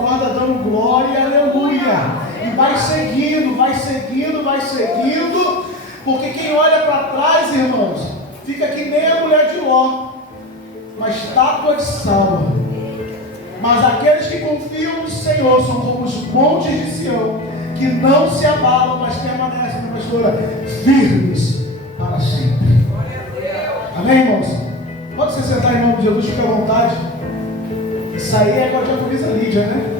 acorda dando glória e aleluia. E vai seguindo, porque quem olha para trás, irmãos, fica que nem a mulher de Ló, uma estátua de sal. Mas aqueles que confiam no Senhor são como os montes de Sião, que não se abalam, mas permanecem, pastora, firmes para sempre. Amém, irmãos? Pode se sentar em nome de Jesus, fica à vontade. Isso aí é com a diaconisa Lídia, né?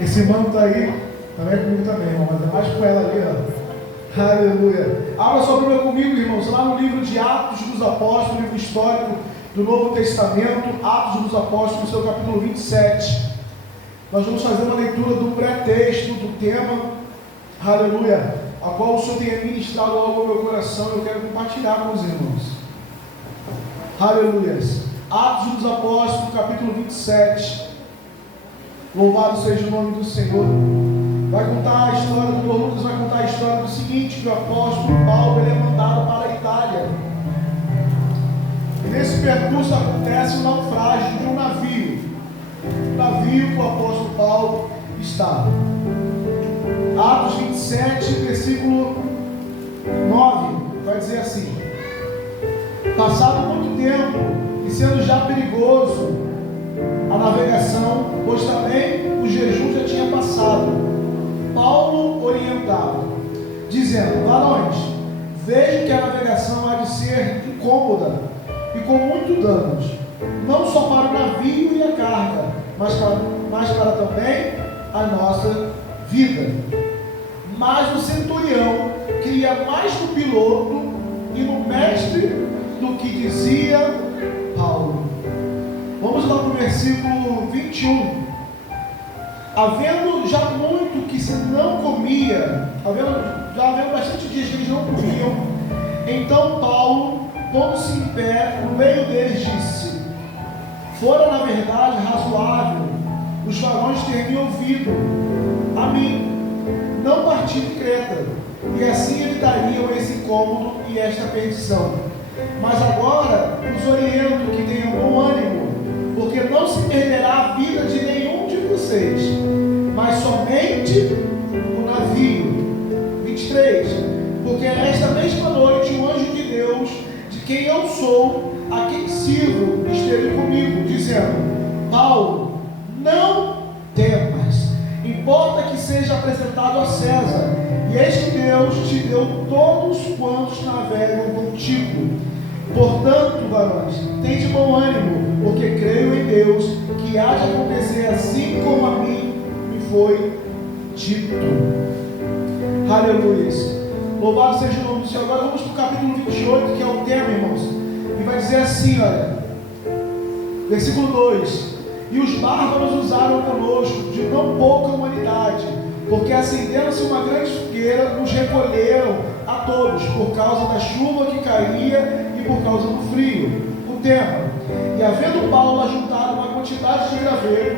Esse irmão está aí, também é comigo também, irmão, mas é mais com ela ali, ó. Aleluia. Abra sua Bíblia comigo, irmãos, lá no livro de Atos dos Apóstolos, livro histórico do Novo Testamento, Atos dos Apóstolos, no seu capítulo 27. Nós vamos fazer uma leitura do pré-texto, do tema, aleluia, a qual o Senhor tem ministrado ao meu coração. Eu quero compartilhar com os irmãos. Aleluia. Atos dos Apóstolos, capítulo 27. Louvado seja o nome do Senhor. Vai contar a história, o Dr. Lucas vai contar a história do seguinte, que o apóstolo Paulo ele é mandado para a Itália. E nesse percurso acontece um naufrágio de um navio. O navio que o apóstolo Paulo estava. Atos 27, versículo 9, vai dizer assim: passado muito tempo, e sendo já perigoso a navegação, pois também o jejum já tinha passado, Paulo orientava, dizendo: varões, vejo que a navegação há de ser incômoda e com muito danos, não só para o navio e a carga, mas para também a nossa vida. Mas o centurião cria mais no piloto e no mestre do que dizia Paulo. Vamos lá para o versículo 21. Havendo já muito que se não comia, já havendo bastante dias que eles não comiam, então Paulo, pondo-se em pé no meio deles, disse: fora na verdade razoável os varões terem ouvido a mim não partir de Creta, e assim evitariam esse incômodo e esta perdição. Mas agora os oriento que tenham bom ânimo, porque não se perderá a vida de nenhum de vocês, mas somente o navio. 23. Porque esta mesma noite o anjo de Deus, de quem eu sou, a quem sirvo, esteve comigo, dizendo: Paulo, não temas, importa que seja apresentado a César, e eis que Deus te deu todos quantos navegam contigo. Portanto, varões, tende bom ânimo, porque creio em Deus, que há de acontecer assim como a mim me foi dito. Aleluia. Louvado seja o nome do Senhor. Agora vamos para o capítulo 28, que é o tema, irmãos. E vai dizer assim, olha, versículo 2: e os bárbaros usaram conosco de não pouca humanidade, porque acendendo-se uma grande fogueira, nos recolheram a todos, por causa da chuva que caía e por causa do frio. O tema: e havendo Paulo ajuntado uma quantidade de graveiro,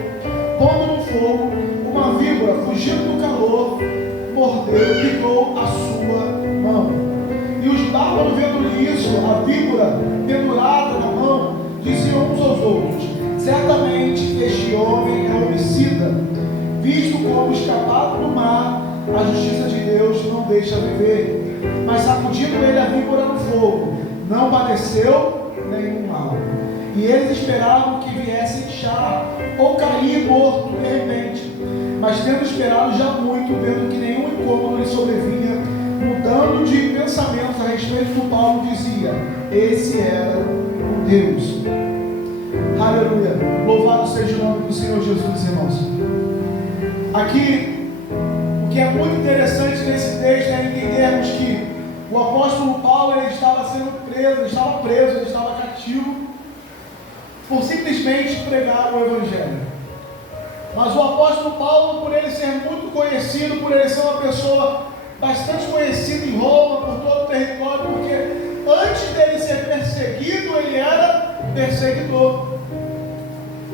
pondo no fogo, uma víbora, fugindo do calor, mordeu, picou a sua mão. E os bárbaros, vendo isso, a víbora pendurada na mão, diziam uns aos outros: certamente este homem é homicida, visto como escapado do mar, a justiça de Deus não deixa viver. Mas sacudindo ele a víbora no fogo, não padeceu nenhum mal. E eles esperavam que viesse inchar ou cair morto de repente. Mas tendo esperado já muito, vendo que nenhum incômodo lhe sobrevinha, mudando de pensamentos a respeito do Paulo, dizia: esse era o Deus. Aleluia. Louvado seja o nome do Senhor Jesus, irmãos. Aqui, o que é muito interessante nesse texto é entendermos que o apóstolo Paulo ele estava sendo preso, ele estava cativo por simplesmente pregar o Evangelho. Mas o apóstolo Paulo, por ele ser muito conhecido, por ele ser uma pessoa bastante conhecida em Roma, por todo o território, porque antes dele ser perseguido, ele era perseguidor.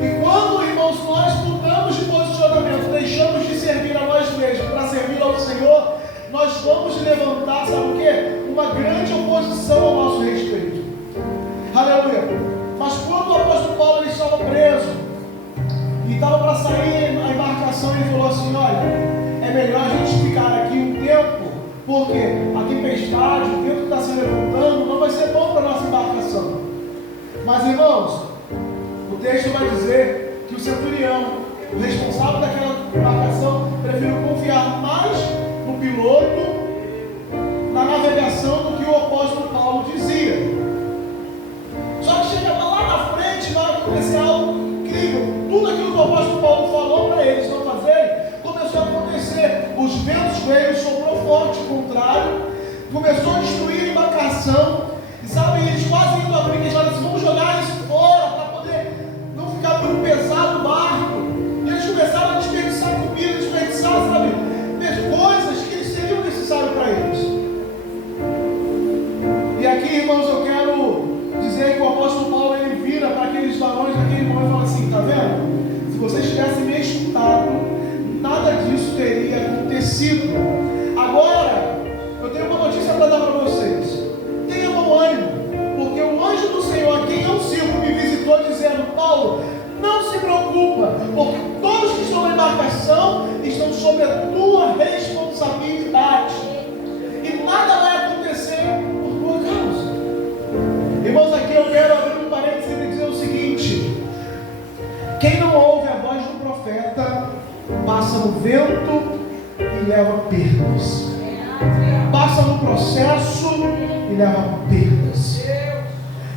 E quando, irmãos, nós mudamos de posicionamento, deixamos de servir a nós mesmos para servir ao Senhor, nós vamos levantar, sabe o quê? Uma grande oposição ao nosso respeito. Aleluia. Mas quando o apóstolo Paulo ele estava preso e estava para sair a embarcação e falou assim: olha, é melhor a gente ficar aqui um tempo, porque a tempestade, o vento que está se levantando, não vai ser bom para a nossa embarcação. Mas, irmãos, o texto vai dizer que o centurião, o responsável daquela embarcação, preferiu confiar mais no piloto, na navegação, do que o apóstolo Paulo dizia. Só que chega lá na frente, vai acontecer algo incrível. Tudo aquilo que o apóstolo Paulo falou para eles não fazerem, começou a acontecer. Os ventos veio, soprou forte, contrário, começou a destruir a embarcação. E sabe, eles quase indo abrir, eles falaram assim: vamos jogar isso fora, para poder não ficar muito pesado o barco. E eles começaram a desperdiçar comida, desperdiçar, sabe, coisas que seriam necessárias para eles. E aqui, irmãos, eu quero dizer que o apóstolo Paulo, ele vira para aqueles varões daquele momento e fala assim: está vendo? Se vocês tivessem me escutado, nada disso teria acontecido. Agora, eu tenho uma notícia para dar para vocês. Tenha bom ânimo, porque o anjo do Senhor, a quem eu sirvo, me visitou dizendo: Paulo, não se preocupa, porque todos que estão na embarcação estão sob a tua responsabilidade. E nada vai acontecer por tua causa. Irmãos, aqui eu quero abrir um parênteses e dizer o seguinte: quem não ouve a voz do profeta, passa no vento e leva perdas. Passa no processo e leva perdas.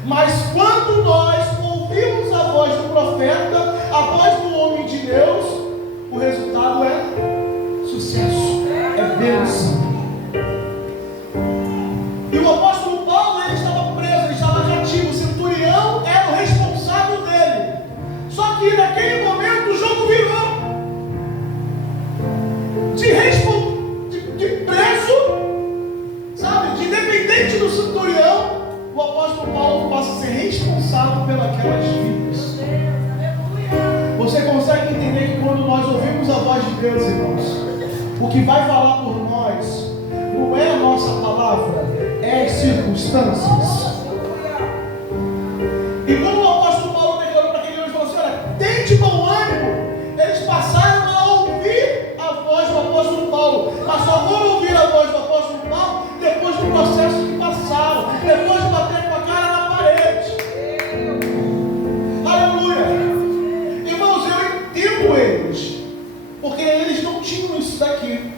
Mas quando nós ouvimos a voz do profeta, a voz do homem de Deus, o resultado é sucesso, é bênção. E o apóstolo Paulo, ele estava preso, ele estava cativo, o centurião era o responsável dele. Só que naquele momento o jogo virou. De preso, sabe, de dependente do centurião, o apóstolo Paulo passa a ser responsável pelas vidas. Você consegue entender que quando nós ouvimos a voz de Deus, irmãos, o que vai falar por nós não é a nossa palavra, é as circunstâncias. E quando o apóstolo Paulo declarou para aquele homem e falou assim: olha, tem de bom ânimo, eles passaram a ouvir a voz do apóstolo Paulo, mas só foram ouvir a voz do apóstolo Paulo depois do processo que passaram, depois de bater com a cara na parede. Aleluia! Irmãos, eu entendo eles, porque eles não tinham isso daqui,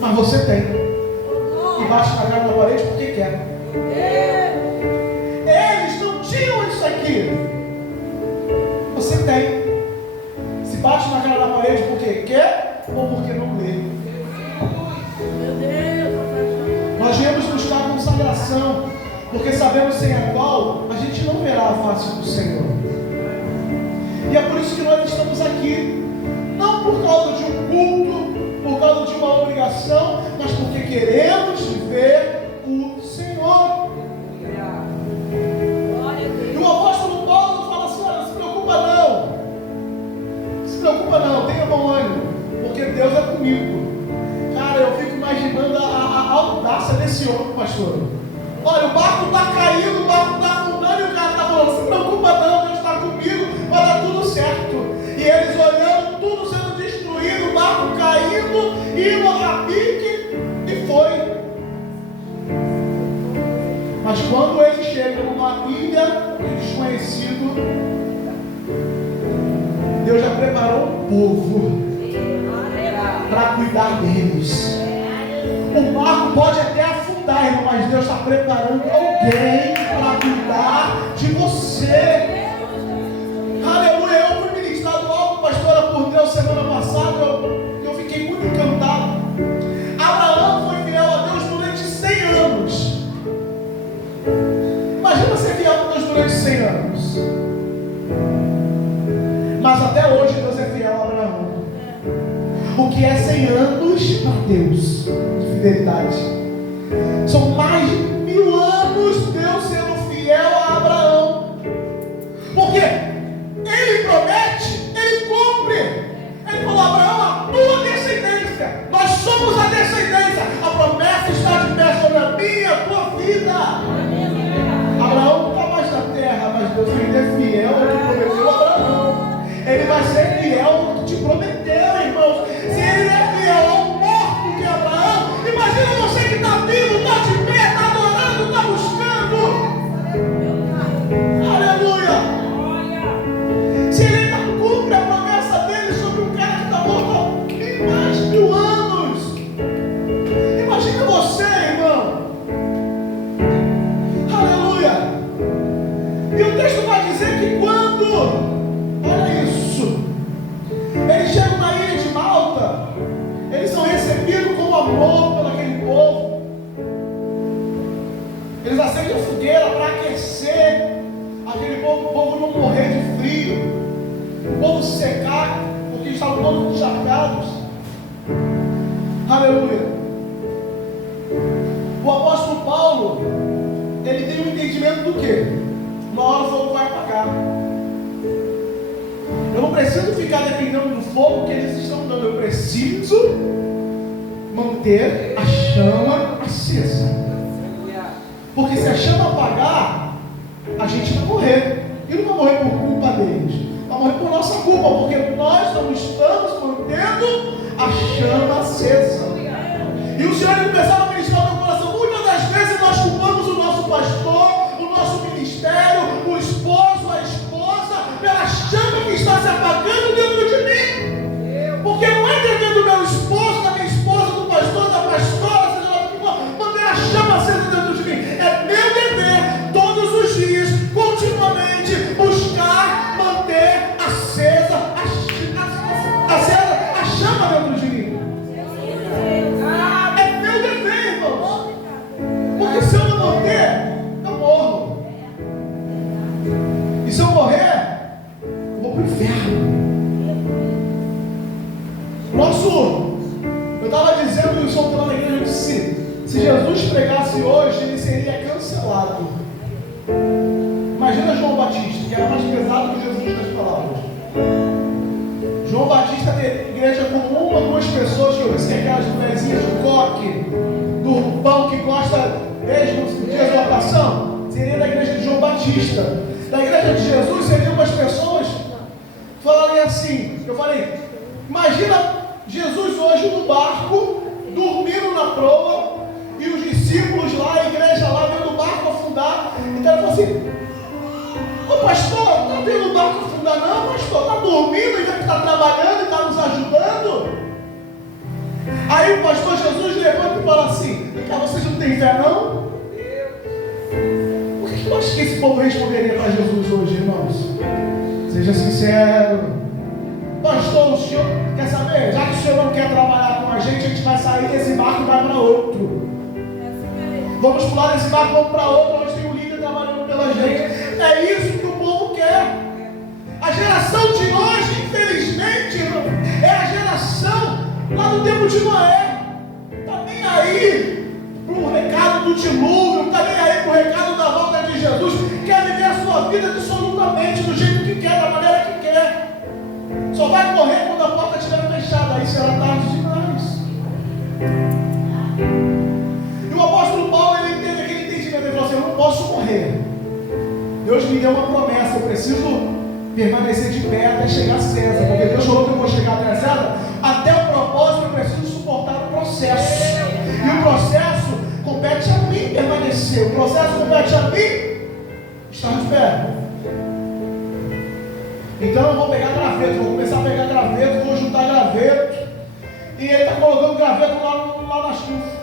mas você tem, e bate na cara na parede porque quer. Eles não tinham isso aqui, você tem. Se bate na cara da parede porque quer ou porque não lê. Nós viemos buscar consagração, porque sabemos sem a qual a gente não verá a face do Senhor. E é por isso que nós estamos aqui, não por causa de um culto, por causa de uma obrigação, mas porque queremos ver o Senhor. E o apóstolo Paulo fala assim: olha, não se preocupa não, tenha bom ânimo, porque Deus é comigo. Cara, eu fico imaginando a audácia desse homem, pastor. Olha, o barco está caindo, o barco está afundando, e o cara está falando: não se preocupa não, Deus está comigo, vai dar tudo certo. E eles olhando, tudo sendo destruído, o barco caindo, indo a pique, e foi. Mas quando eles chegam numa ilha desconhecida, Deus já preparou um povo para cuidar deles. O barco pode até afundar, irmão, mas Deus está preparando alguém para cuidar de você. Aleluia! Eu fui ministrado algo, pastora, por Deus semana passada. Eu fiquei muito encantado. Abraão foi fiel a Deus durante 100 anos. Imagina ser fiel a Deus durante 100 anos. Mas até hoje Deus é fiel a Abraão. O que é 100 anos para Deus de fidelidade? São mais de 1000 anos Deus sendo fiel a Abraão. Porque Ele promete, Ele cumpre. Ele falou: Abraão, a tua descendência, nós somos a descendência. A promessa está de pé sobre a minha, a tua vida. Abraão não está mais na terra, mas Deus ainda é fiel ao que prometeu a Abraão. Ele vai é fiel ao que te prometeu, irmãos. Se Ele é fiel ao morto que é Abraão, imagina você que está vivo, está de pé, está adorando, está buscando. Aleluia. Se Ele ainda cumpre a promessa dele sobre um cara que está morto há mais de 1000 anos. Imagina você, irmão. Aleluia. E o texto vai dizer que quando, olha isso, eles chegam na ilha de Malta, eles são recebidos com amor por aquele povo. Eles acendem a fogueira para aquecer aquele povo, o povo não morrer de frio, o povo secar, porque estavam todos encharcados. Aleluia. O apóstolo Paulo, ele tem um entendimento do quê? Uma hora o fogo vai apagar. Eu não preciso ficar dependendo do fogo que eles estão dando. Eu preciso manter a chama acesa. Porque se a chama apagar, a gente vai morrer. E não vai morrer por culpa deles. Vai morrer por nossa culpa. Porque nós não estamos mantendo a chama acesa. E o Senhor começava a ministrar no meu coração. Muitas das vezes nós culpamos o nosso pastor, o nosso ministério, o esposo, a esposa, pela chama que está se apagando dentro de mim. Porque não é dever do meu esposo, da minha esposa, do pastor, da pastora, seja lá o que for, manter a chama acesa dentro de mim. É meu dever, todos os dias, continuamente, buscar manter acesa a chama dentro de mim. É meu dever, irmãos. Porque se eu não manter, eu morro. E se eu morrer, eu vou para o inferno. Eu estava dizendo e soltando na igreja, se Jesus pregasse hoje, ele seria cancelado. Imagina João Batista, que era mais pesado que Jesus das palavras. João Batista tem igreja com 1 ou 2 pessoas, que eu disse que é aquelas mulherzinhas do coque, do pão que gosta mesmo no dia da oração, seria da igreja de João Batista. Da igreja de Jesus seriam umas pessoas falarem assim, eu falei, imagina Jesus hoje no barco, dormindo na proa, e os discípulos lá, a igreja lá, vendo o barco afundar. Então ele falou assim, ô pastor, está vendo o barco afundar? Não, pastor, está dormindo, ainda que está trabalhando e está nos ajudando. Aí o pastor Jesus levanta e fala assim, vocês não têm fé não? O que eu acho que esse povo responderia para Jesus hoje, irmãos? Seja sincero. Pastor, o senhor quer saber? Já que o senhor não quer trabalhar com a gente vai sair desse barco e vai para outro. Vamos pular desse barco e vamos para outro, onde tem um líder trabalhando pela gente. É isso que o povo quer. A geração de hoje, infelizmente, irmão, é a geração lá do tempo de Noé. Está nem aí para o recado do dilúvio, está nem aí para o recado da volta de Jesus. Quer viver a sua vida absolutamente do jeito que quer, da maneira que quer. Só vai morrer quando a porta estiver fechada, aí será tarde demais. E o apóstolo Paulo, ele teve aquele entendimento, ele falou assim, eu não posso morrer. Deus me deu uma promessa, eu preciso permanecer de pé até chegar a César, porque Deus falou que eu vou chegar até César, até o propósito eu preciso suportar o processo. E o processo compete a mim permanecer, o processo compete a mim estar de pé. Então eu vou pegar graveto, vou começar a pegar graveto, vou juntar graveto. E ele está colocando graveto lá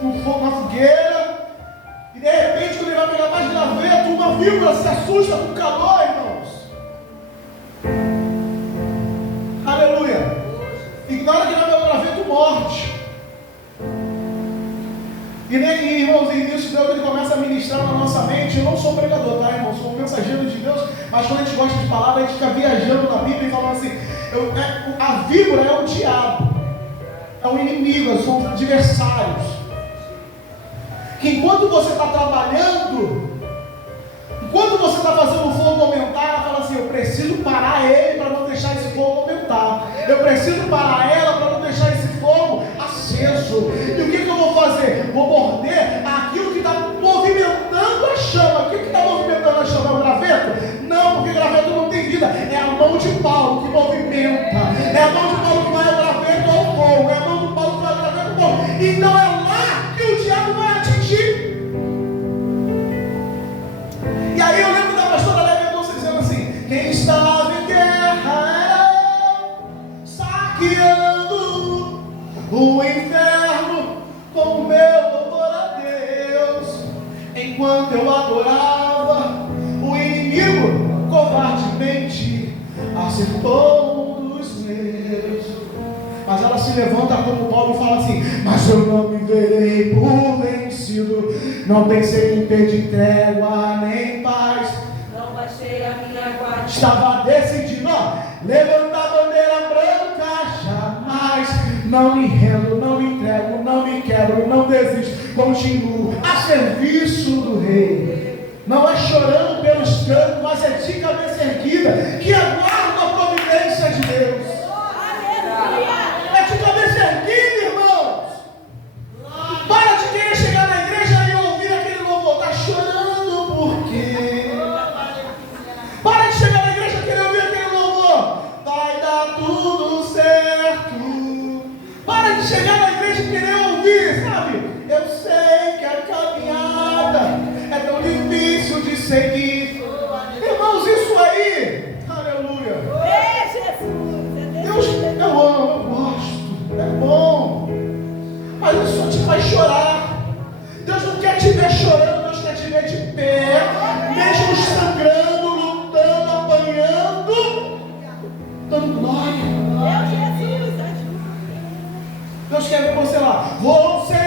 no fogo, na fogueira. E de repente, quando ele vai pegar mais graveto, uma vírgula se assusta com o calor, irmãos. Aleluia. Ignora que não é meu graveto morte. E irmãos, e nisso Deus ele começa a ministrar na nossa mente. Eu não sou pregador, tá, irmãos? Sou um mensageiro de Deus, mas quando a gente gosta de palavra, a gente fica viajando na Bíblia e falando assim, a víbora é o diabo, é o inimigo, são os adversários. Que enquanto você está trabalhando, enquanto você está fazendo o fogo aumentar, ela fala assim, eu preciso parar ele para não deixar esse fogo aumentar. Eu preciso parar ela para não deixar esse fogo aceso. E o que eu vou fazer? Vou morder aquilo que está movimentando a chama. O que está movimentando a chama? É o graveto? Não, porque graveto não tem vida. É a mão de Paulo que movimenta fermenta. É a mão de Paulo que vai ao graveto ao fogo. É a mão de Paulo que vai ao graveto ao fogo. Então é lá que o diabo vai atingir. E aí eu lembro da pastora Lélia Mendonça dizendo assim: quem estava em guerra era eu, saqueando o inferno com o meu louvor a Deus. Enquanto eu adorava, o inimigo covardemente acertou um dos meus. Mas ela se levanta como Paulo e fala assim: mas eu não me verei por vencido, não pensei em pedir trégua nem paz, não baixei a minha guarda. Estava decidido, levantar a bandeira branca jamais. Não me rendo, não me entrego, não me quebro, não desisto, continuo a serviço do rei. Não é chorando pelos cantos, mas é de cabeça erguida que aguarda a providência de Deus. É de cabeça erguida, irmãos. Para de querer chegar na igreja e ouvir aquele louvor. Está chorando por quê? Para de chegar na igreja e querer ouvir aquele louvor. Vai dar tudo certo. Para de chegar na igreja e querer ouvir, sabe? Eu sei que a caminhada é tão difícil de seguir. Irmãos, isso aí, aleluia. Deus, eu amo, eu gosto, é bom. Mas isso só te faz chorar. Deus não quer te ver chorando, Deus quer te ver de pé, mesmo sangrando, lutando, apanhando, dando glória. Deus quer ver você lá. Vou seguir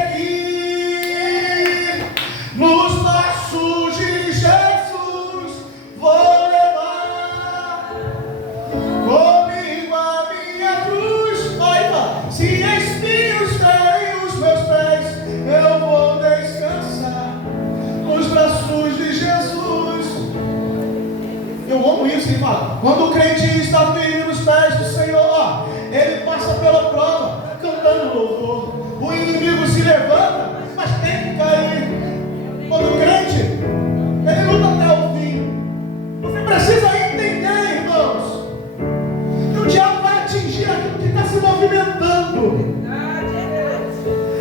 nos passos de Jesus. Vou levar comigo a minha cruz. Vai, se espinhos ferem os meus pés, eu vou descansar nos braços de Jesus. Eu amo isso, hein, fala. Quando o crente está firme nos pés do Senhor, ele passa pela prova cantando louvor. O inimigo se levanta, mas tem que cair. Quando o crente, ele luta até o fim. Você precisa entender, irmãos, que o diabo vai atingir aquilo que está se movimentando.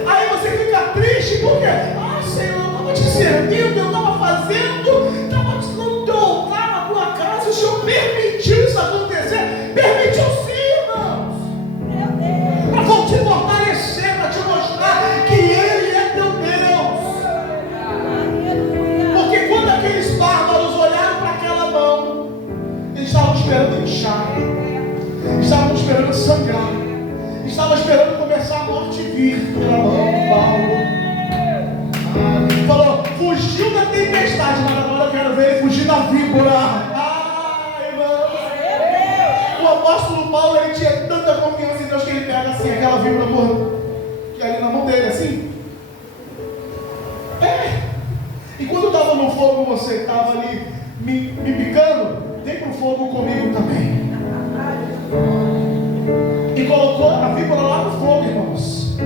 Aí você fica triste porque, Senhor, eu estava te servindo, eu estava fazendo, estava no teu altar, na tua casa, o Senhor permitiu isso acontecer. Permitiu sim, irmãos. Para te fortalecer, para te mostrar que Ele é teu Deus. Porque quando aqueles bárbaros olharam para aquela mão, eles estavam esperando inchar, estavam esperando sangrar, estavam esperando começar a morte vir pela mão de Paulo. Falou, fugiu da tempestade, mas agora eu quero ver ele fugir da víbora. Irmão. O apóstolo Paulo, ele tinha tanta confiança em Deus que ele pega assim, aquela víbora que ali na mão dele, assim. E quando estava no fogo, você estava ali me picando, vem para o fogo comigo também. E colocou a víbora lá no fogo, irmãos.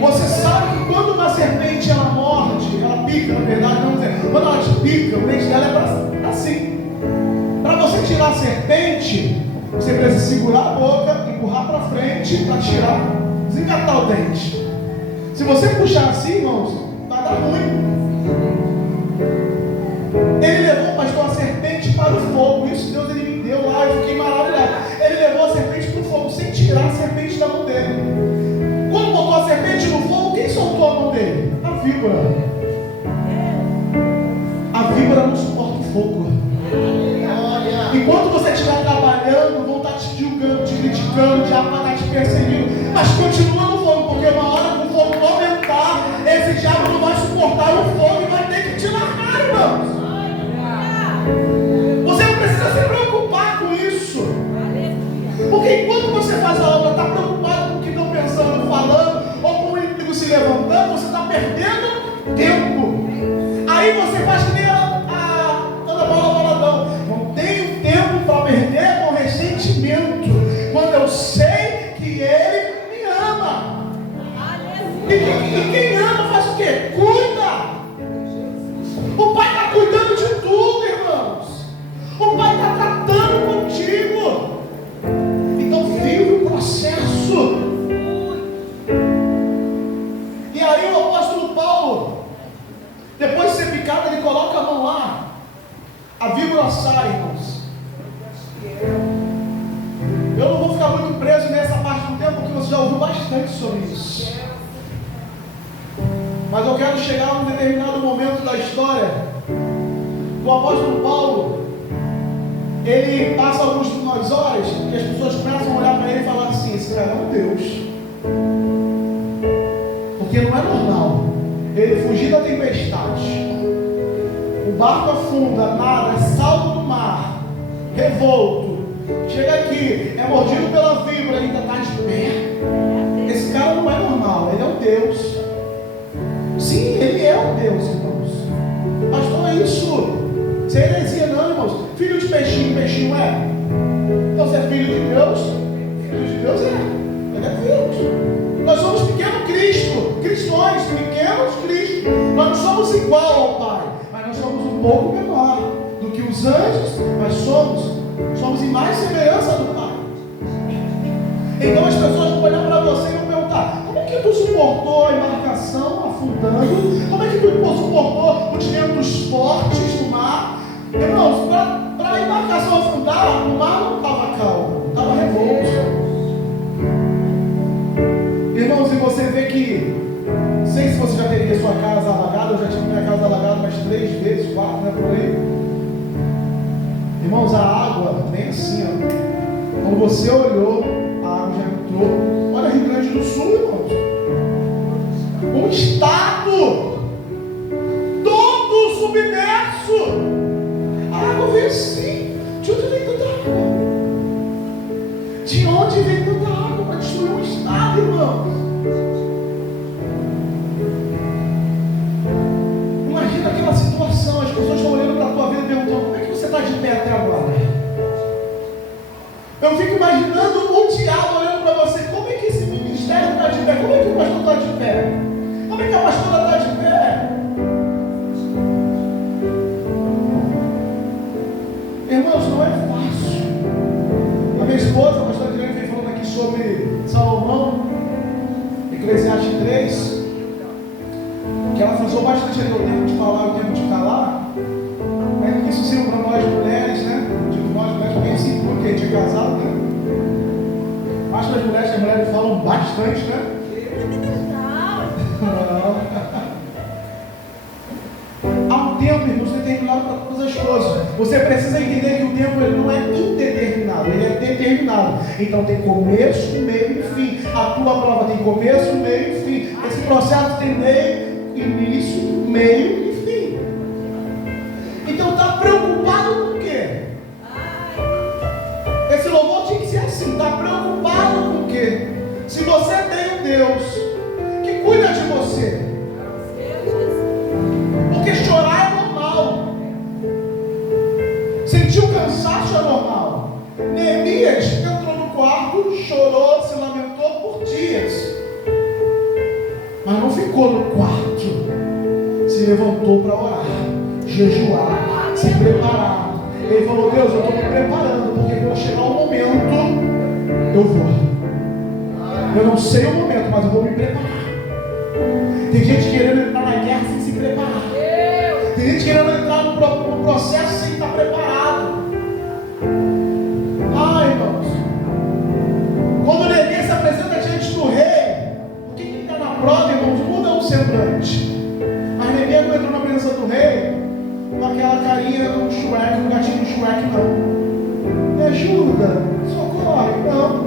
Você sabe que quando uma serpente ela morde, ela pica, na verdade, vamos dizer, quando ela te pica, o dente dela é assim. Para você tirar a serpente, você precisa segurar a boca, empurrar para frente para tirar, desengatar o dente. Se você puxar assim, irmãos, vai dar ruim. Ele levou, pastor, a serpente para o fogo. Isso Deus ele me deu lá, eu fiquei maravilhado. Ele levou a serpente para o fogo sem tirar a serpente da mão dele. Quando botou a serpente no fogo, quem soltou a mão dele? A víbora. A víbora não suporta o fogo. Enquanto você estiver trabalhando, vão estar te julgando, te criticando, o diabo vai estar te perseguindo. Mas continua no fogo, porque uma hora que o fogo aumentar, esse diabo não vai suportar o fogo e vai ter que te largar, irmãos. Você não precisa se preocupar com isso. Porque enquanto você faz a obra, está preocupado com o que estão pensando, falando, ou com o inimigo se levantando, você está perdendo tempo. Aí você faz que nem Ana Paula Valadão. Não tenho tempo para perder com ressentimento, quando eu sei que Ele me ama. E quem ama faz o quê? Cuida. O Pai está cuidando de tudo, irmãos. O Pai está tratando contigo. Então bastante sobre isso. Mas eu quero chegar a um determinado momento da história. O apóstolo Paulo, ele passa algumas horas e as pessoas começam a olhar para ele e falar assim: esse cara é um Deus. Porque não é normal ele fugir da tempestade, o barco afunda, nada, é salvo do mar, revolto, chega aqui, é mordido pela víbora e ainda está de pé. Esse cara não é normal, ele é um Deus. Sim, ele é um Deus, irmãos. Pastor, é isso. Isso é heresia, não, irmãos. Filho de peixinho, peixinho é. Então, você é filho de Deus? Filho de Deus é. Ele é Deus. Nós somos pequeno Cristo, cristãos, pequenos Cristo. Nós não somos igual ao Pai, mas nós somos um pouco menor do que os anjos, mas somos em mais semelhança do Pai. Então as pessoas vão olhar para você e vão perguntar: como é que tu suportou a embarcação afundando? Como é que tu suportou os ventos fortes do mar? Irmãos, para a embarcação afundar, o mar não estava calmo, estava revolto. Irmãos, e você vê que, não sei se você já teria sua casa alagada, eu já tive minha casa alagada umas 3 vezes, 4, né, por aí. Irmãos, a água vem assim, ó. Quando você olhou, a água já entrou. Olha Rio Grande do Sul, irmãos. Um estado todo submerso. A água veio assim. De onde vem tanta água? De onde vem tanta água para destruir um estado, irmãos? Imagina aquela situação, as pessoas estão olhando para a tua vida e perguntando: como é que você está de pé até agora? Eu fico imaginando o diabo olhando para você: como é que esse ministério está de pé? Como é que o pastor está de pé? Como é que a pastora está de pé? Irmãos, não é fácil. A minha esposa, a pastora Adriana, vem falando aqui sobre Salomão, Eclesiastes 3, que ela frisou bastante ali: o tempo de falar, o tempo de calar. Isso serve para nós mulheres, né? Digo nós mulheres, porque a gente se inclui, porque a gente é casado, né? Mas para as mulheres, as mulheres falam bastante, né? Há um tempo, irmãos, determinado para todas as coisas. Você precisa entender que o tempo ele não é indeterminado, ele é determinado. Então tem começo, meio e fim. A tua prova tem começo, meio e fim. Esse processo tem meio, início, meio e fim. Então está preocupado com o quê? Esse louvor tinha que ser assim: está preocupado com o quê? Se você tem um Deus que cuida de você, porque chorar é normal, sentir o cansaço é normal. Neemias entrou no quarto, chorou, se lamentou por dias, mas não ficou no quarto, se levantou para orar, jejuar, se preparar. Ele falou: Deus, eu estou me preparando, porque quando chegar o momento, eu vou. Eu não sei o momento, mas eu vou me preparar. Tem gente querendo entrar na guerra sem se preparar. Tem gente querendo entrar no processo sem estar preparado. Ai, irmãos, quando Neemias se apresenta diante do rei, porque quem está na prova, irmãos, muda o semblante. Mas Neemias não entrou na presença do rei com aquela carinha do Shrek, do gatinho do Shrek, não. Me ajuda, socorre, não.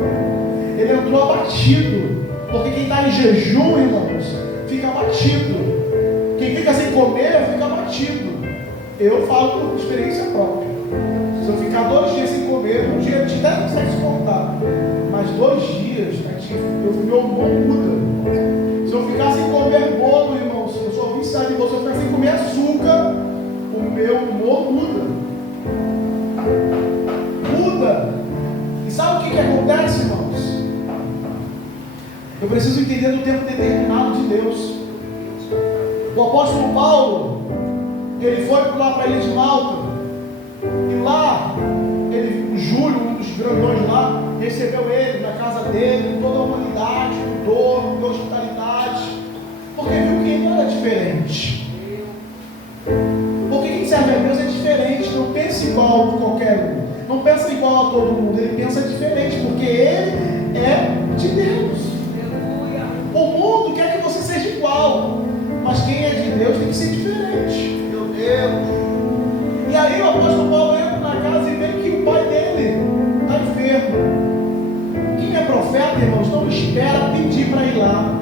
Ele entrou abatido, porque quem está em jejum, irmãos, fica abatido. Quem fica sem comer, fica abatido. Eu falo por experiência própria. Se eu ficar 2 dias sem comer, um dia a gente até consegue suportar, mas 2 dias, o meu humor muda. Se eu ficar sem comer bolo, irmãos, eu sou viciado em bolo, se eu ficar sem comer açúcar, o meu humor muda. Muda. E sabe o que acontece, irmãos? Eu preciso entender do tempo determinado de Deus. O apóstolo Paulo, ele foi lá para a ilha de Malta, e lá, o Júlio, um dos grandões lá, recebeu ele na casa dele, com toda a humanidade, cuidou, com toda a hospitalidade, porque viu que ele era diferente. Porque quem serve a Deus é diferente, não pensa igual a qualquer um, não pensa igual a todo mundo, ele pensa diferente, porque ele é de Deus. Deus tem que ser diferente. Meu Deus. E aí o apóstolo Paulo entra na casa e vê que o pai dele está enfermo. Quem é profeta, irmãos, não espera pedir para ir lá.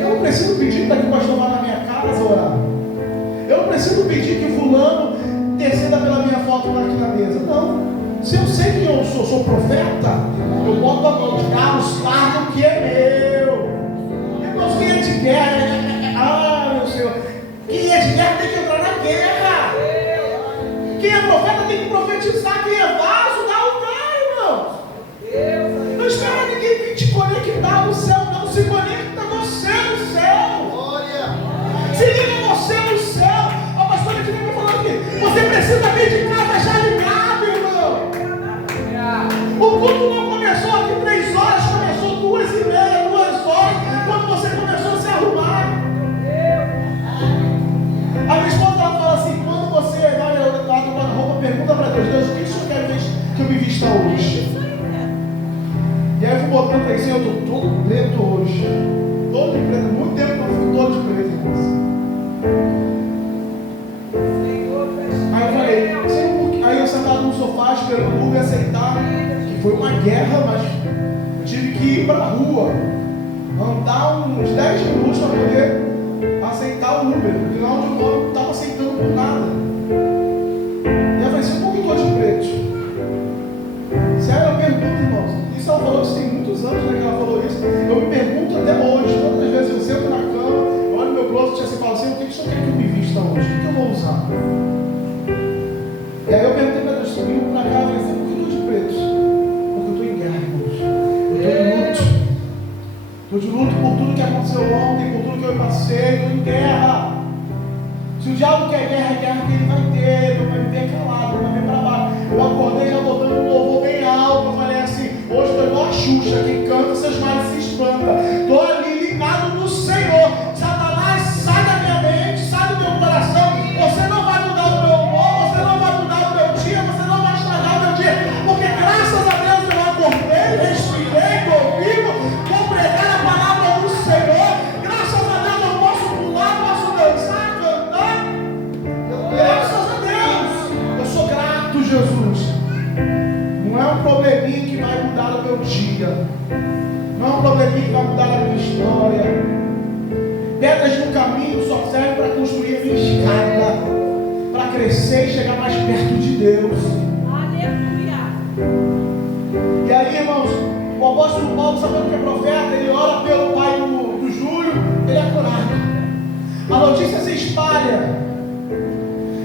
Eu não preciso pedir para que o pastor vá na minha casa orar. Eu não preciso pedir que fulano interceda pela minha foto aqui na mesa. Não. Se eu sei que eu sou profeta, eu boto a mão de Carlos, largo o que é meu. Irmãos, quem é de guerra? Meu Senhor. Quem é de guerra tem que entrar na guerra. Quem é profeta tem que profetizar. Quem é vaso, dá lugar, irmãos. Não espera ninguém vir te conectar no céu, não. Se conecta você no céu. Se liga você no céu. A pastora que me falou aqui. Você precisa vir de casa já ligado, irmão. O culto não começou aqui 3 horas, começou 2h30, 2 horas, quando você começou a se arrumar. A minha esposa fala assim, quando você vai lá tomar roupa, pergunta para Deus, Deus, o que o Senhor quer que eu me vista hoje? E aí eu fui botando para assim, eu estou todo preto hoje. Todo de preto, muito tempo que eu fui todo de preto, irmãos. Aí eu falei, aí eu sentado no sofá esperando o Hugo aceitar, que foi uma guerra, mas eu tive que ir para a rua, andar uns 10 minutos para poder aceitar o Uber, porque lá onde eu moro não estava aceitando por nada. E eu falei assim, por que eu estou de preto? Sério, eu pergunto, irmãos, isso ela falou isso tem muitos anos, né, que ela falou isso, eu me pergunto até hoje, todas as vezes eu sento na cama, eu olho meu closet e assim, falo assim, o que o Senhor quer que eu me vista hoje? O que eu vou usar? E aí eu perguntei para Deus, subiu para cá, eu falei assim, por que eu estou de preto? Porque eu estou em guerra, irmãos. Eu estou de luto. Estou de luto por tudo que aconteceu ontem, por tudo que eu passei, estou em guerra. Se o diabo quer guerra, é guerra que ele vai ter, ele não vai me ver calado, não vai me ver para baixo. Eu acordei já botando um louvor bem alto, eu falei assim, hoje estou igual a Xuxa, quem canta seus males se espanta. Estou ali ligado no Senhor. Satanás, sai da minha mente, sai do meu coração. Você não vai mudar o meu humor, você não vai mudar o meu dia, você não vai estragar o meu dia. Porque graças a Deus eu acordei, respirei, estou vivo, vou pregar a palavra do Senhor. Graças a Deus eu posso pular, posso dançar, cantar. Graças a Deus. Eu sou grato, Jesus. Não é um probleminha que vai mudar o meu dia. Não é um probleminha que vai mudar a minha história. Pedras no caminho só servem para construir a minha escada, para crescer e chegar mais perto de Deus. Aleluia. E aí, irmãos, o apóstolo Paulo, sabendo que é profeta, ele ora pelo pai do Júlio, ele é curado. A notícia se espalha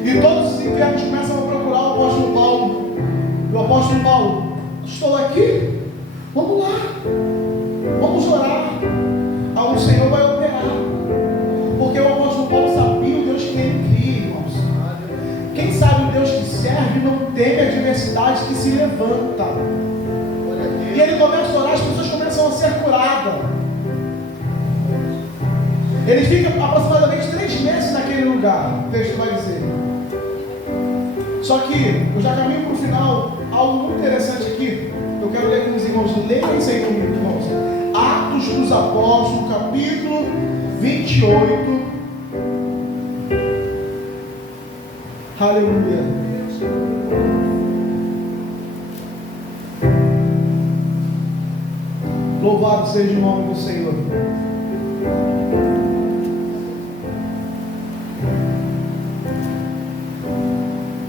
e todos os infernos começam a procurar o apóstolo Paulo. E o apóstolo Paulo, estou aqui, vamos lá, vamos orar. O Senhor vai operar, porque o apóstolo Paulo sabia o Deus que ele cria, irmãos. Quem sabe o Deus que serve não teme a adversidade que se levanta. E ele começa a orar, as pessoas começam a ser curadas. Ele fica aproximadamente 3 meses naquele lugar, o texto vai dizer. Só que eu já caminho para o final, algo muito interessante aqui. Eu quero ler com os irmãos, leiam isso aí comigo, irmãos. Atos dos Apóstolos, capítulo 28. Aleluia. Louvado seja o nome do Senhor.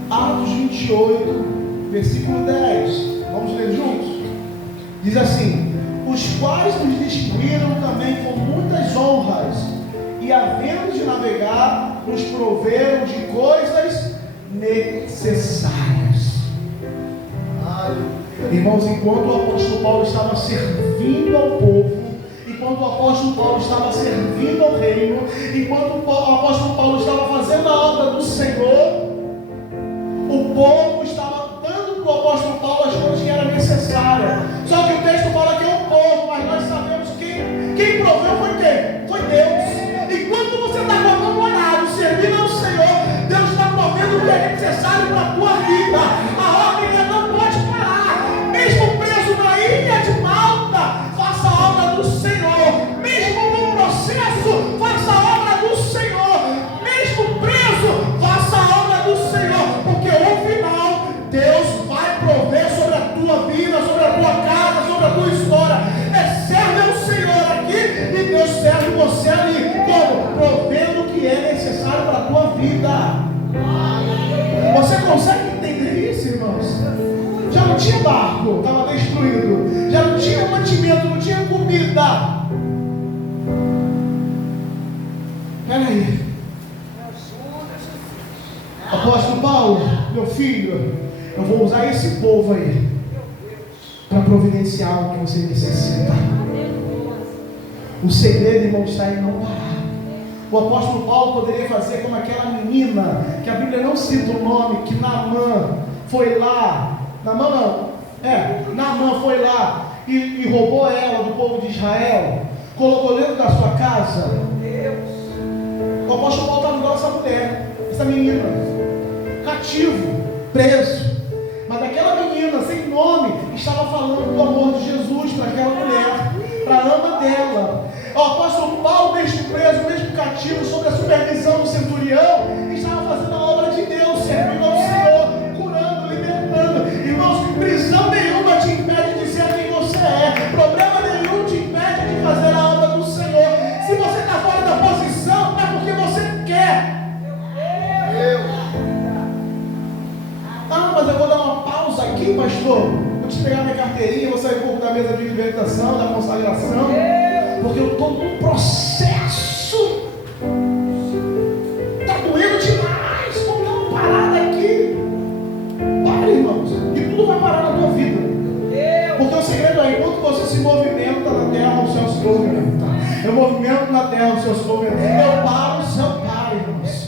Atos 28, versículo 10. Vamos ler juntos? Diz assim: os quais nos distribuíram também com muitas honras, e havendo de navegar, nos proveram de coisas necessárias. Irmãos, enquanto o apóstolo Paulo estava servindo ao povo, enquanto o apóstolo Paulo estava servindo ao reino, enquanto o apóstolo Paulo estava fazendo a obra do Senhor, o povo estava dando para o apóstolo Paulo as coisas que eram necessárias. Só que o texto fala que é o povo, mas nós sabemos que quem proveu foi quem? Foi Deus. Enquanto você está com a mão orada, servindo ao Senhor, Deus está provendo o que é necessário para a tua vida. A obra não pode parar. Mesmo preso na ilha de Malta, faça a obra do Senhor. Mesmo no processo, faça a obra do Senhor. consegue entender isso, irmãos? Já não tinha barco, estava destruído. Já não tinha mantimento, não tinha comida. Peraí. Apóstolo Paulo, meu filho, eu vou usar esse povo aí para providenciar o que você necessita. O segredo, irmão, está em não parar. O apóstolo Paulo poderia fazer como aquela menina, que a Bíblia não cita o nome, que Naamã foi lá. Naamã foi lá e roubou ela do povo de Israel, colocou dentro da sua casa. O apóstolo Paulo estava igual essa mulher, essa menina, cativo, preso. Mas aquela menina, sem nome, estava falando do amor de Jesus para aquela mulher, para a ama dela. O apóstolo Paulo, mesmo preso, mesmo cativo, sob a supervisão do centurião, estava fazendo a obra de Deus, servindo ao Senhor, curando, libertando. Irmãos, prisão nenhuma te impede de ser quem você é. Problema nenhum te impede de fazer a obra do Senhor. Se você está fora da posição, é porque você quer. Ah, mas eu vou dar uma pausa aqui, pastor. Vou te pegar minha carteirinha, vou sair um pouco da mesa de libertação, da consagração, porque eu estou num processo. Está doendo demais. Vamos dar uma parada aqui. Para, irmãos, e tudo vai parar na tua vida. Porque o segredo é, enquanto você se movimenta na terra, o céu se movimenta. Eu movimento na terra, o céu se movimenta. Eu paro, o céu para, irmãos.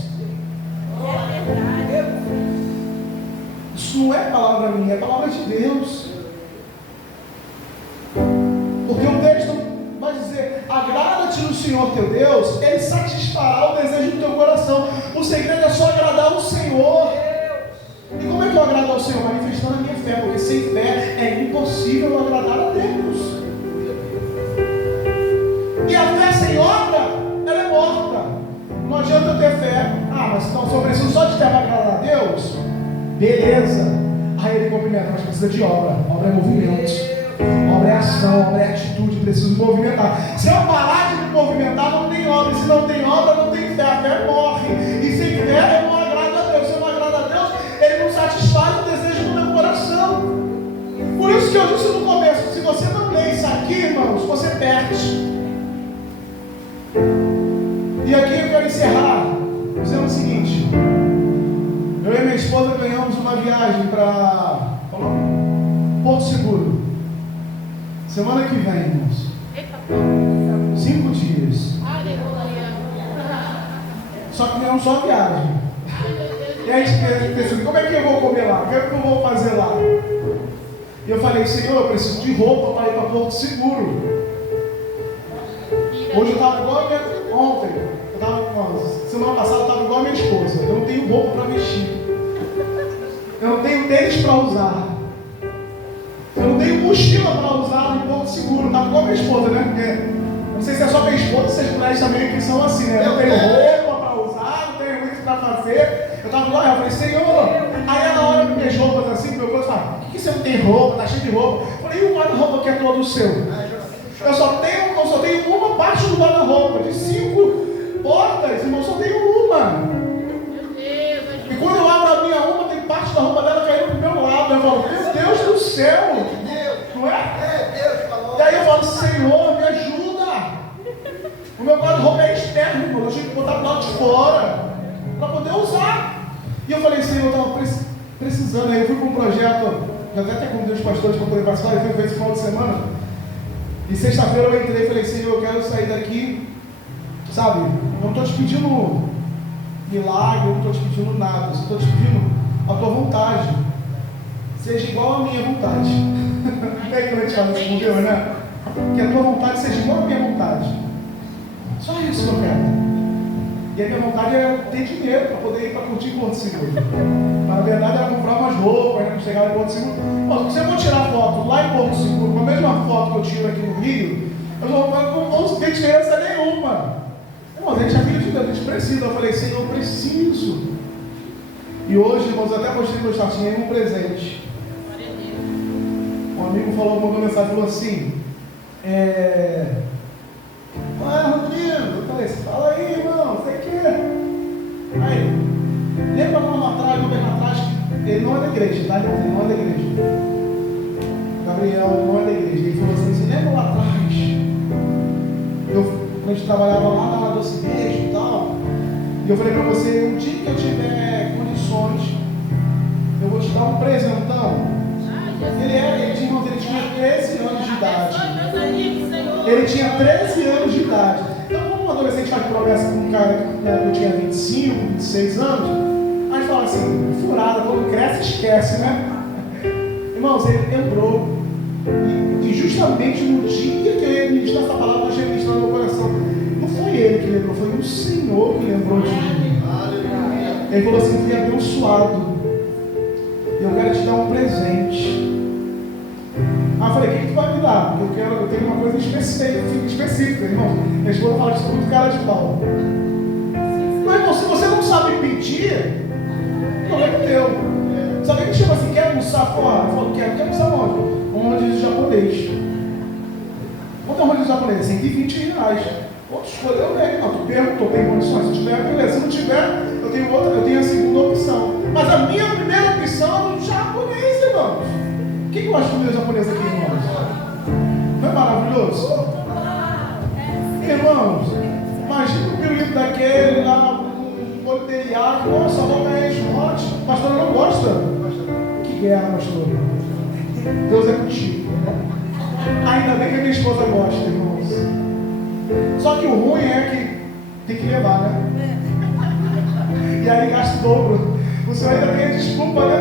Isso não é palavra minha, é palavra de Deus. Porque o texto vai dizer: agrada-te no Senhor teu Deus, Ele satisfará o desejo do teu coração. O segredo é só agradar o Senhor. E como é que eu agrado ao Senhor? Manifestando a minha fé, porque sem fé é impossível eu agradar a Deus. E a fé sem obra, ela é morta. Não adianta eu ter fé. Ah, mas então se eu preciso só de fé para agradar a Deus, beleza. Aí ele cumprimenta, mas precisa de obra. Obra é movimento. Obra é ação, obra é atitude, preciso me movimentar. Se eu parar de me movimentar, não tem obra. Se não tem obra, não tem fé. A fé morre. E sem fé, eu não agrado a Deus. Se eu não agrado a Deus, Ele não satisfaz o desejo do meu coração. Por isso que eu disse no começo: se você não lê isso aqui, irmãos, você perde. E aqui eu quero encerrar dizendo o seguinte: eu e minha esposa ganhamos uma viagem para Porto Seguro. Semana que vem, irmãos. 5 dias. Só que não só viagem. E aí a gente pensa: como é que eu vou comer lá? O que é que eu vou fazer lá? E eu falei: Senhor, eu preciso de roupa para ir para Porto Seguro. Hoje eu estava igual a minha... Ontem, semana passada eu estava igual a minha esposa. Eu não tenho roupa para vestir. Eu não tenho tênis para usar. Eu não tenho mochila para usar em Porto Seguro. Estava igual a minha esposa, né? Porque não sei se é só minha esposa, se as mulheres também que são assim, né? Eu não tenho roupa para usar, não tenho muito para fazer. Eu estava igual, eu falei: Senhor. Aí na hora minhas roupas assim, meu corpo fala: por que você não tem roupa? Está cheio de roupa. Eu falei: e o guarda-roupa que é todo seu? Eu só tenho uma parte do guarda-roupa. De 5 portas, irmão, só tenho uma. E quando eu abro a minha uma, tem parte da roupa dela caindo pro meu lado. Eu falo: meu Deus do céu! Não é? E aí eu falo: Senhor, me ajuda. O meu guarda-roupa é externo, irmão. Eu tinha que botar do lado de fora para poder usar. E eu falei: Senhor, eu estava precisando. Aí eu fui para um projeto, já até convidei os pastores para poder participar. Eu fui esse final de semana. E sexta-feira eu entrei e falei: Senhor, eu quero sair daqui, sabe? Eu não estou te pedindo milagre, eu não estou te pedindo nada. Eu estou te pedindo a tua vontade. Seja igual à minha vontade. Não é que eu te falo isso com Deus, né? Que a tua vontade seja igual à minha vontade. Só isso que eu quero. E a minha vontade era ter dinheiro para poder ir para curtir Porto Seguro. Mas na verdade era comprar umas roupas, para chegar em Porto Seguro. Mas se eu vou tirar foto lá em Porto Seguro, com a mesma foto que eu tiro aqui no Rio, eu não vou ter diferença nenhuma. Irmãos, a gente é filho de Deus, a gente precisa. Eu falei: Senhor, eu preciso. E hoje, irmãos, eu até mostrei no status, tinha um presente. Um amigo mandou mensagem, falou assim: Rodrigo, eu falei: fala aí, irmão, você quer? Aí, lembra um ano atrás, Ele não é da igreja, tá, irmão? Ele não é da igreja. Gabriel não é da igreja. Ele falou assim: você lembra lá atrás? Quando a gente trabalhava lá na Doce Beijo e tal. E eu falei pra você: um dia que eu tiver condições, eu vou te dar um presentão. Ele tinha 13 anos de idade. Ele tinha 13 anos de idade. Então, quando um adolescente faz promessa com um cara que tinha 25, 26 anos, a gente fala assim: furada, quando cresce, esquece, né? Irmãos, ele lembrou. E justamente no dia que eu ia ministrar essa palavra, eu achei ministrado no meu coração. Não foi ele que lembrou, foi o Senhor que lembrou de mim. Ele falou assim: fui abençoado. E eu quero te dar um presente. Eu falei: o que tu vai me dar? Porque eu tenho uma coisa específica, irmão. Minha esposa fala isso muito cara de pau. Mas, irmão, se você não sabe pedir, não é teu. Se alguém me chama assim: quer almoçar fora? Eu falo: quer almoçar onde? Onde diz o japonês. Quanto é um rodízio japonês? 120 reais. Pô, escolheu bem. Não, tu perguntou, tem condições. Se tiver, beleza. Se não tiver, eu tenho a segunda opção. Mas a minha primeira opção é o japonês, irmãos. Quem gosta de comida japonesa aqui, irmãos? Não é maravilhoso? Irmãos, imagina o pirulito daquele lá, um molho teriyaki. Nossa, a boca é hot. Pastor, não gosta? Que guerra, pastor. Deus é contigo. Ainda bem que a minha esposa gosta, irmãos. Só que o ruim é que tem que levar, né? E aí gasta o dobro. O senhor ainda tem a desculpa, né?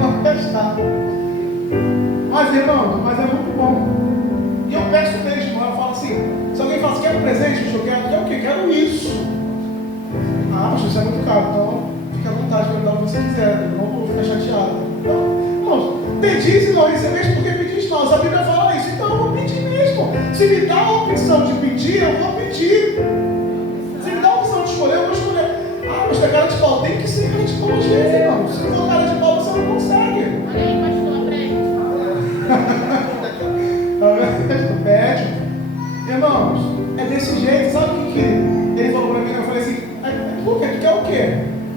Não gastar. Mas, irmão, mas é muito bom. E eu peço mesmo, eu falo assim: se alguém fala assim, quer um presente, eu quero o quê? Quero isso. Ah, mas isso é muito caro, então fica à vontade para me dar o que você quiser. Eu não vou ficar chateado. Então, irmãos, pedis e não recebeis porque pedis nós. A Bíblia fala isso, então eu vou pedir mesmo. Se me dá a opção de pedir, eu vou pedir. Se me dá a opção de escolher, eu vou escolher. Ah, mas tá cara de pau. Tem que ser cara de pau às vezes, irmão. Se não for cara de pau, você não consegue. Olha aí, pastor, aprende. Pede. Irmãos, é desse jeito. Sabe o que ele falou para mim? Eu falei assim: por quê? Tu quer o quê?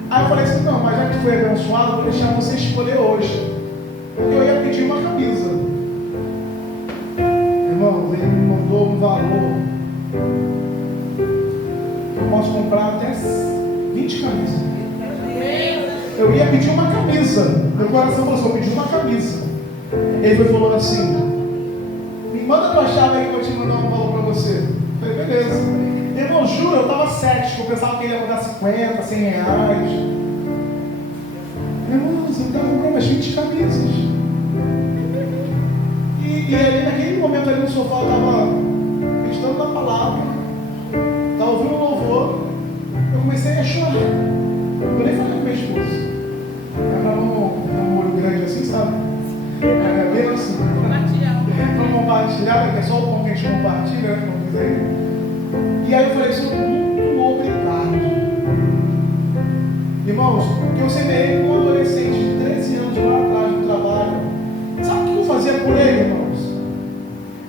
Aí eu falei assim: não, mas já que tu foi abençoado, eu vou deixar você escolher hoje. Porque eu ia pedir uma camisa. Irmãos, ele me mandou um valor. Eu posso comprar até 20 camisas. Eu ia pedir uma camisa. Meu coração falou assim: eu pedi uma camisa. Ele foi falando assim: me manda tua chave aí que eu vou te mandar um valor para você. Eu falei: beleza. Irmão, juro, eu estava cético. Eu pensava que ele ia mandar 50, 100 reais. Irmãos, eu estava comprando umas 20 camisas. E ali, naquele momento ali no sofá, eu estava meditando na palavra, estava ouvindo um louvor. Eu comecei a chorar. Eu nem falei com minha esposa. Ela não olho grande assim, sabe? É bem assim. Vamos compartilhar, que é só o pão que a gente compartilha, né? Como diz aí. E aí eu falei: Senhor, muito obrigado. Irmãos, porque eu semeei com um adolescente de 13 anos lá atrás no trabalho. Sabe o que eu fazia por ele, irmãos?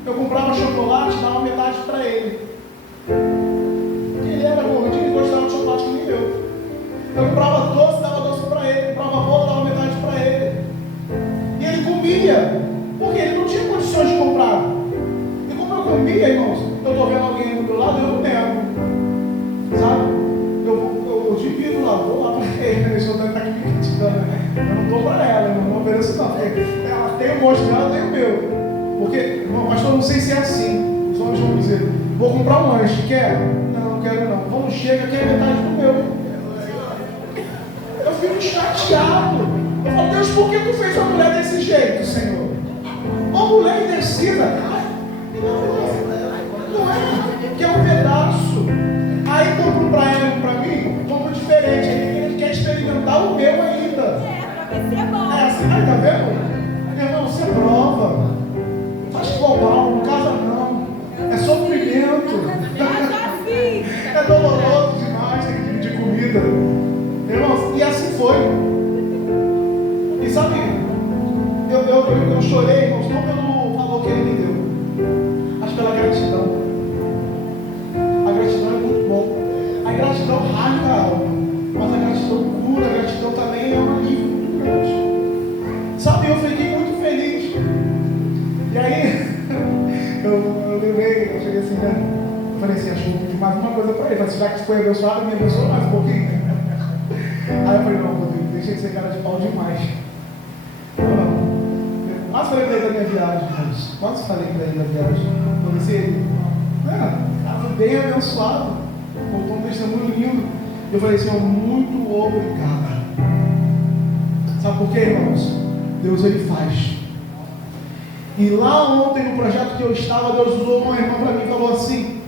Eu comprava chocolate e dava metade para ele. Ele era gordinho e gostava de chocolate que nem eu. Eu comprava doce, dava doce para ele. Comprava bolo, dava metade para ele. E ele comia, porque ele não tinha condições de comprar. E como eu comia, irmãos, eu estou vendo alguém do meu lado, eu não nego. Sabe? Eu divido lá, vou lá para ele. A pessoa deve estar aqui me criticando. Eu não dou para ela, eu não ofereço não. Ela tem o gosto dela, tem o meu. Porque, irmão, pastor, não sei se é assim. Os homens vão dizer: vou comprar um lanche, quer? Não, não quero não. Vamos, chega, que é metade do meu. Eu fico chateado. Eu falo: Deus, por que tu fez a mulher desse jeito, Senhor? Uma mulher indecisa. Não é, que é um pedaço. Aí compro para ela e para mim, compro diferente. Ele quer experimentar o meu ainda. Pra ver se é bom. É assim, aí, tá vendo? Irmão, você prova. Faz global, não casa não. É sofrimento. É doloroso demais ter que dividir comida. Irmãos, e assim foi. E sabe, eu chorei, irmãos, não pelo valor que ele me deu. eu lembrei, eu cheguei assim, né? Eu falei assim, acho que vou pedir mais uma coisa para ele. Eu falei, já que foi abençoado, me abençoa mais um pouquinho. Aí eu falei, não, Rodrigo, deixa de ser cara de pau demais. Quase falei para ele da minha viagem, mas quase falei para ele da viagem. Eu falei assim, estava bem abençoado, contou um testemunho lindo. Eu falei assim, muito obrigado. Sabe por quê, irmãos? Deus, ele faz. E lá ontem, no projeto que eu estava, Deus usou uma irmã para mim e falou assim,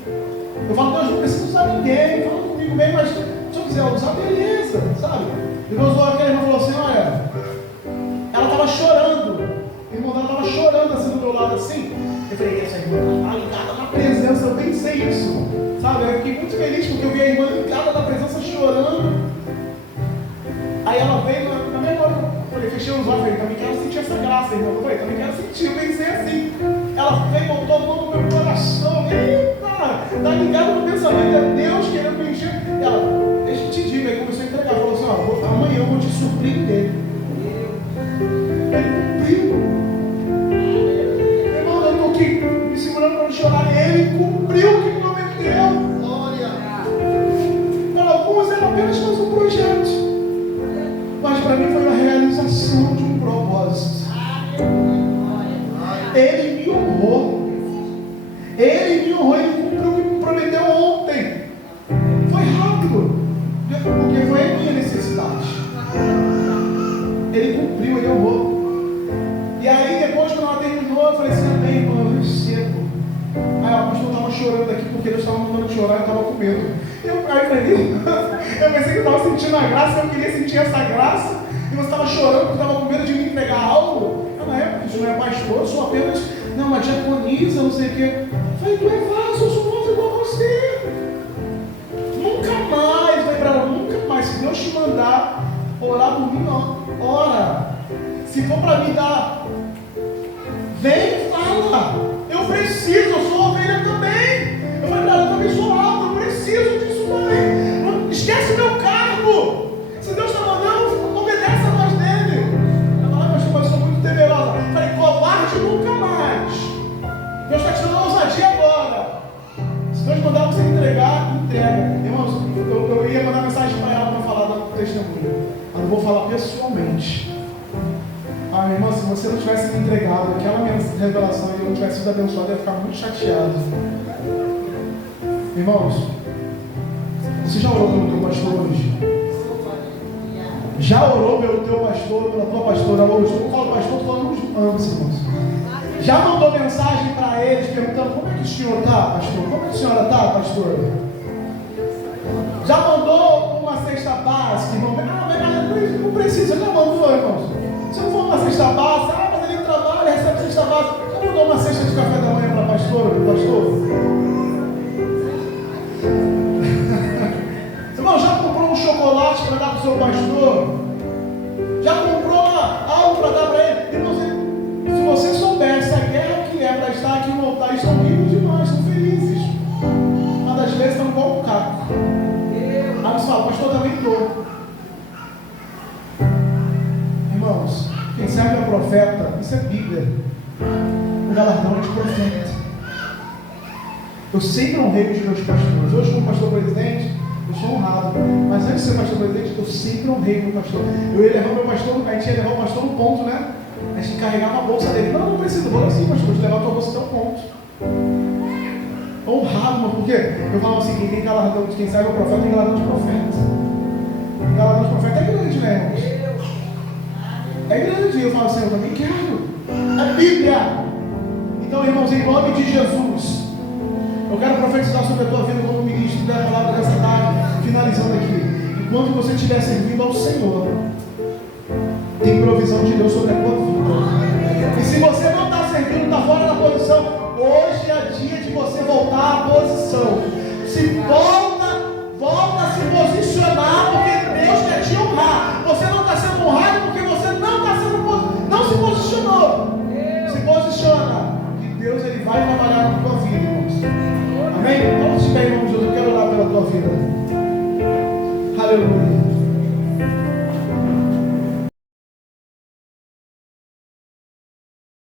eu falo, Deus, não precisa usar ninguém, fala comigo mesmo, mas se eu quiser usar, beleza, sabe? E Deus usou aquela irmã e falou assim, olha, ela estava chorando, a irmã dela estava chorando assim do meu lado assim. Eu falei, essa irmã está ligada na presença, eu pensei isso, sabe? Eu fiquei muito feliz porque eu vi a irmã ligada na presença chorando. Aí ela veio na minha hora, eu falei, fechei os olhos, falei, também quero sentir essa graça, irmão. Eu falei, também quero sentir, eu pensei assim. Ela veio, botou a mão no meu coração, eita, tá ligado no pensamento, é Deus querendo me encher. Ela, deixa eu te dizer, aí começou a entregar, falou assim, ó, amanhã eu vou te surpreender. Ele cumpriu. Irmão, eu estou aqui me segurando para não chorar, ele cumpriu o que me prometeu. Glória. Para alguns era apenas mais um projeto. Mas para mim foi a realização de um propósito. Ele me honrou. Ele cumpriu o que me prometeu ontem. Foi rápido, porque foi a minha necessidade. Ele cumpriu, ele honrou. E aí depois, quando ela terminou, eu falei assim, amém, irmão, eu recebo. Aí a pastor estava chorando aqui, porque Deus estava mandando chorar, eu estava com medo. Eu pensei que eu estava sentindo a graça, eu queria sentir essa graça, e você estava chorando porque estava com medo de me entregar algo. Eu, na época, isso não é pastor, eu sou apenas, uma diaconisa, não sei o quê. Eu falei, tu é fácil, eu sou novo igual a você. Nunca mais, vai para ela, nunca mais. Se Deus te mandar orar por mim, não. Ora. Se for para me dar, vem e fala. Eu preciso, eu sou ovelha também. Eu falei para ela, eu também sou alvo, eu preciso disso também. Não esquece o meu cargo. Se Deus está mandando, obedece a voz dele. Ela falou, mas eu sou muito temerosa. Eu falei, covarde nunca mais. Deus está te dando ousadia agora. Se Deus mandar você entregar, entrega. Irmãos, eu ia mandar mensagem para ela para falar do testemunho. Mas não vou falar pessoalmente. Ah, minha irmã, se você não tivesse me entregado aquela minha revelação e eu não tivesse sido abençoado, eu ia ficar muito chateado. Irmãos, você já orou pelo teu pastor hoje? Já orou pelo teu pastor, pela tua pastora hoje? Eu falo pastor, estou falando de ambos, irmãos. Já mandou mensagem para eles perguntando como é que o senhor está, pastor? Como é que a senhora está, pastora? Já mandou uma cesta básica, irmão? Mas não precisa, já mandou, irmãos. Se não for uma cesta básica, mas ele trabalha, recebe cesta básica. Já mandou uma cesta de café da manhã para a pastora, para o pastor? Irmão, já comprou um chocolate para dar para o seu pastor? Já comprou algo para dar para ele? Irmão, se você soubesse a guerra que é para estar aqui no altar, estão ricos demais, são felizes. Mas às vezes estão igual um caco. Aí você fala, pastor, também estou. Irmãos, quem serve ao profeta, isso é Bíblia. O galardão é de profeta. Eu sempre honrei os meus pastores. Hoje, como pastor presidente, eu sou honrado. Mas antes de ser pastor presidente, eu sempre honrei o meu pastor. Eu ia levar o meu pastor, a gente ia levar o pastor no ponto, né? A gente carregava a bolsa dele. Não precisa, vou assim, pastor, de levar a tua bolsa até o ponto. Honrado, mas por quê? Eu falo assim, quem tem galardão de quem serve ao profeta, tem galardão de profeta. O galardão de profeta é grande, né, irmãos? É grande, eu falo assim, eu também quero. É Bíblia. Então, irmãos, em nome de Jesus, eu quero profetizar sobre a tua vida como ministro da palavra dessa tarde, finalizando aqui. Enquanto você estiver servindo ao Senhor, tem provisão de Deus sobre a tua vida. E se você não está servindo, está fora da posição, hoje é dia de você voltar à posição. Se volta a se posicionar, porque Deus quer te honrar. Você não está sendo honrado porque você não se posicionou. Se posiciona, que Deus ele vai trabalhar na tua vida, irmãos. Amém? Então, se bem, irmãos, eu quero orar pela tua vida. Aleluia.